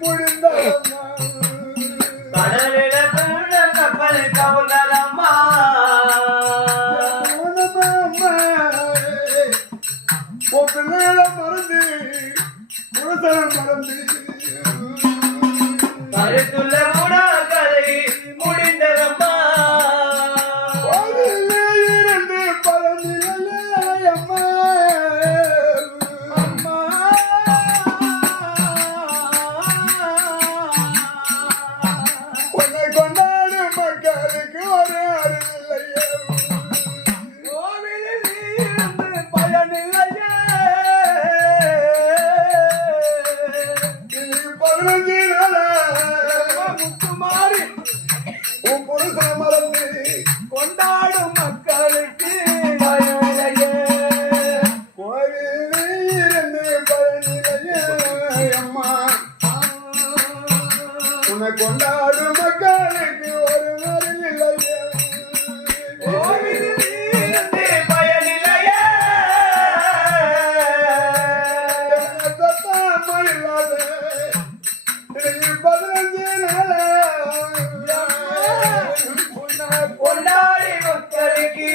முடிந்ததம்மா கடலில தூண்ட கப்பல் கவுலரம்மா பிள்ளைகளை மறந்து புருஷனம் மறந்து கருத்துள்ள முடாக்கதை முடிந்ததம்மா இருந்து பழனிலே அம்மா அம்மா உன்னை கொண்டாடும் மக்களுக்கு ஒரு அருளில்லையே கொண்டாடும் மக்களுக்கு கோவிலிருந்து பழனிலையே அம்மா உன்னை கொண்டாடும் மக்களுக்கு ஒரு நாளில் இல்லையே பயனிலையே இல்லாத 15 நாள கொண்டாடி மக்களுக்கு